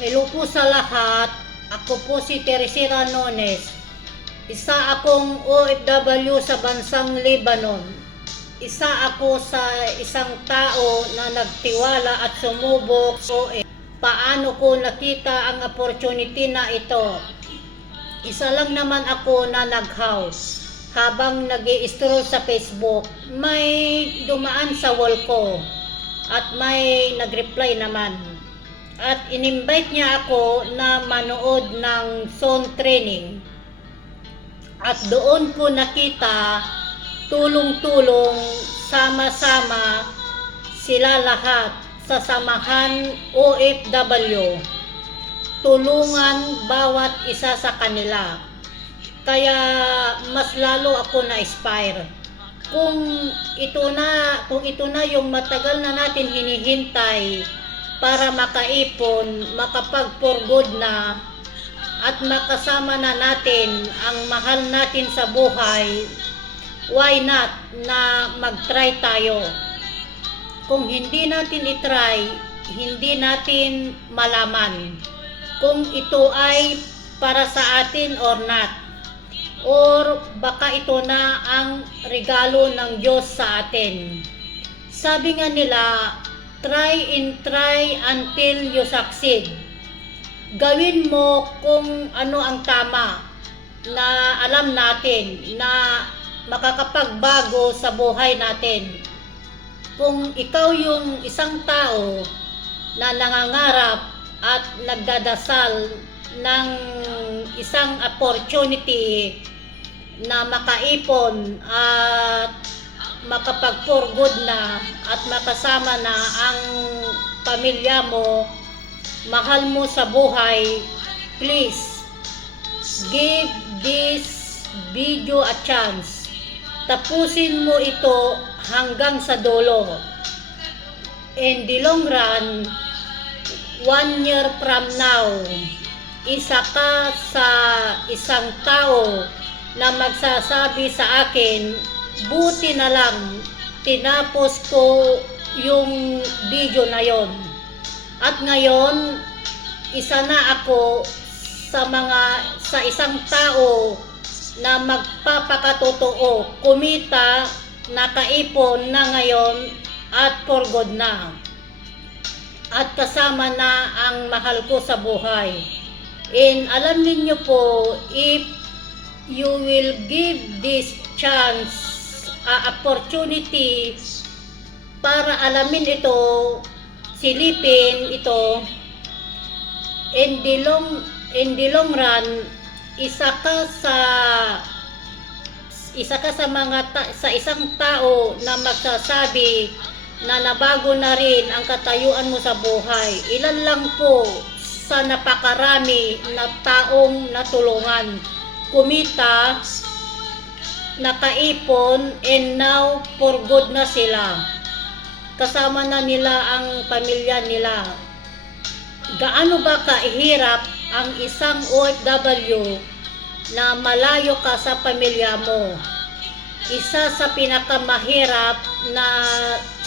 Hello po sa lahat. Ako po si Teresita Nones. Isa akong OFW sa bansang Lebanon. Isa ako sa isang tao na nagtiwala at sumubok sa paano ko nakita ang opportunity na ito. Isa lang naman ako na nag-house. Habang nag-i-stroll sa Facebook, may dumaan sa wall ko at may nag-reply naman. At in-invite niya ako na manood ng sound training. At doon ko nakita tulong-tulong, sama-sama sila lahat sa samahan OFW. Tulungan bawat isa sa kanila. Kaya mas lalo ako na-inspire. Kung ito na yung matagal na natin hinihintay para makaipon, makapag-for good na, at makasama na natin ang mahal natin sa buhay, why not na mag-try tayo? Kung hindi natin itry, hindi natin malaman kung ito ay para sa atin or not. Or baka ito na ang regalo ng Diyos sa atin. Sabi nga nila, try and try until you succeed. Gawin mo kung ano ang tama na alam natin na makakapagbago sa buhay natin. Kung ikaw yung isang tao na nangangarap at nagdadasal ng isang opportunity na makaipon at makapag-for good na at makasama na ang pamilya mo, mahal mo sa buhay, please give this video a chance. Tapusin mo ito hanggang sa dulo. In the long run, 1 year from now, isa ka sa isang tao na magsasabi sa akin, buti na lang tinapos ko yung video na yon. At ngayon, isa na ako sa isang tao na magpapakatotoo, kumita, nakaipon na ngayon at for good na. At kasama na ang mahal ko sa buhay. And alam niyo po, if you will give this chance, opportunity para alamin ito, silipin ito, in the long run, isa ka sa isang tao na magsasabi na nabago na rin ang katayuan mo sa buhay. Ilan lang po sa napakarami na taong natulungan, kumita, nakaipon, and now for good na sila. Kasama na nila ang pamilya nila. Gaano ba kahirap ang isang OFW na malayo ka sa pamilya mo? Isa sa pinakamahirap na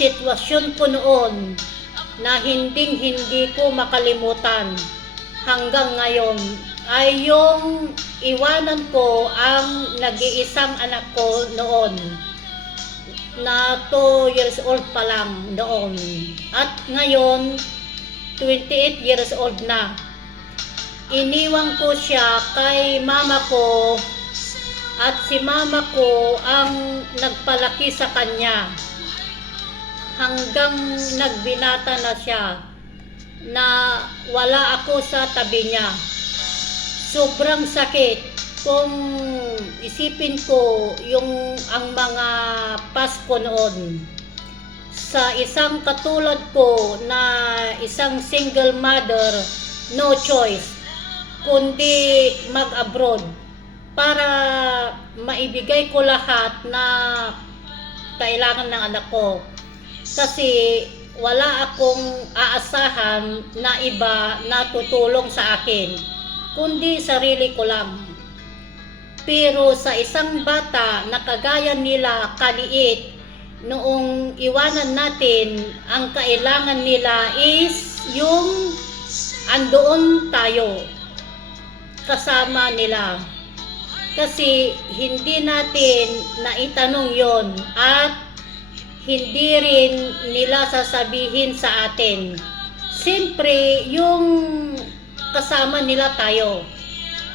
sitwasyon ko noon na hindi ko makalimutan hanggang ngayon ay yung iwanan ko ang nag-iisang anak ko noon na 2 years old pa lang noon, at ngayon 28 years old na. Iniwan ko siya kay mama ko at si mama ko ang nagpalaki sa kanya hanggang nagbinata na siya na wala ako sa tabi niya. Sobrang sakit kung isipin ko ang mga Pasko noon. Sa isang katulad ko na isang single mother, no choice kundi mag-abroad para maibigay ko lahat na kailangan ng anak ko. Kasi wala akong aasahan na iba na tutulong sa akin, kundi sarili ko lang. Pero sa isang bata na kagaya nila kaliit, noong iwanan natin, ang kailangan nila is yung andoon tayo kasama nila. Kasi hindi natin naitanong yon at hindi rin nila sasabihin sa atin. Siyempre, yung kasama nila tayo,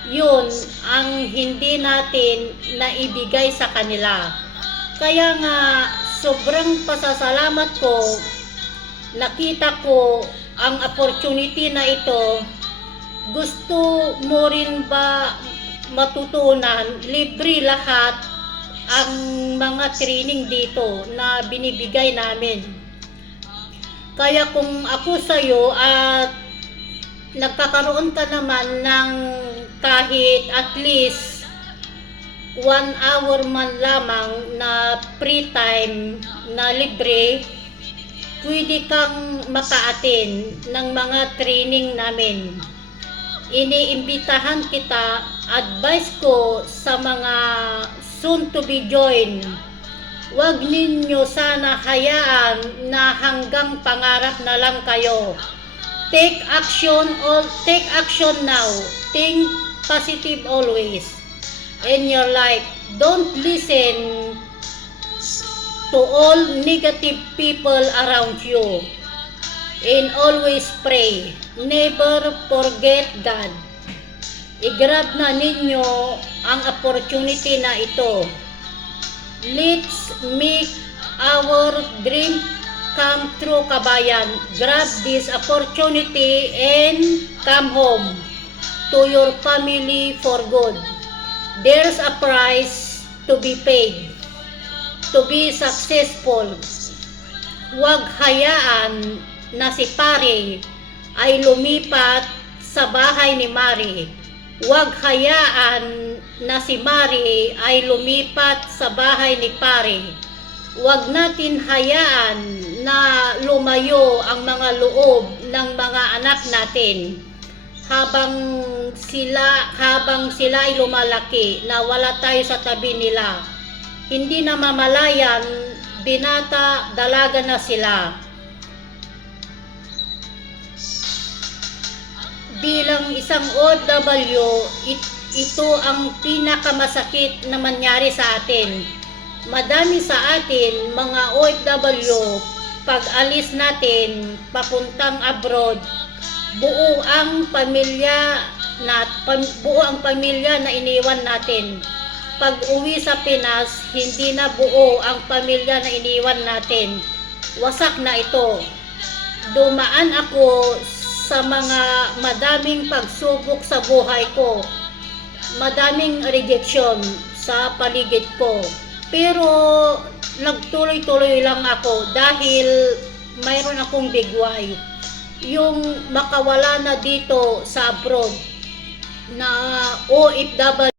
yun ang hindi natin naibigay sa kanila. Kaya nga, sobrang pasasalamat ko, nakita ko ang opportunity na ito. Gusto mo rin ba matutunan? Libre lahat ang mga training dito na binibigay namin. Kaya kung ako sa'yo at nagkakaroon ka naman ng kahit at least 1 hour man lamang na free time na libre, pwede kang maka-attend ng mga training namin. Iniimbitahan kita, advice ko sa mga soon to be join, wag ninyo sana hayaan na hanggang pangarap na lang kayo. Take action now. Think positive always in your life. Don't listen to all negative people around you. And always pray. Never forget God. I-grab na ninyo ang opportunity na ito. Let's make our dream come true, kabayan. Grab this opportunity and come home to your family for good. There's a price to be paid to be successful. Huwag hayaan na si pare ay lumipat sa bahay ni Mari. Huwag hayaan na si Mari ay lumipat sa bahay ni pare. Huwag natin hayaan na lumayo ang mga loob ng mga anak natin habang sila ay lumalaki na wala tayo sa tabi nila. Hindi na mamalayan, binata, dalaga na sila. Bilang isang OFW, ito ang pinakamasakit na mangyari sa atin. Madami sa atin, mga OFW, pag alis natin, papuntang abroad, buo ang pamilya na iniwan natin. Pag uwi sa Pinas, hindi na buo ang pamilya na iniwan natin. Wasak na ito. Dumaan ako sa mga madaming pagsubok sa buhay ko. Madaming rejection sa paligid ko. Pero nagtuloy-tuloy lang ako dahil mayroon akong bigway. Yung makawala na dito sa abroad na OFW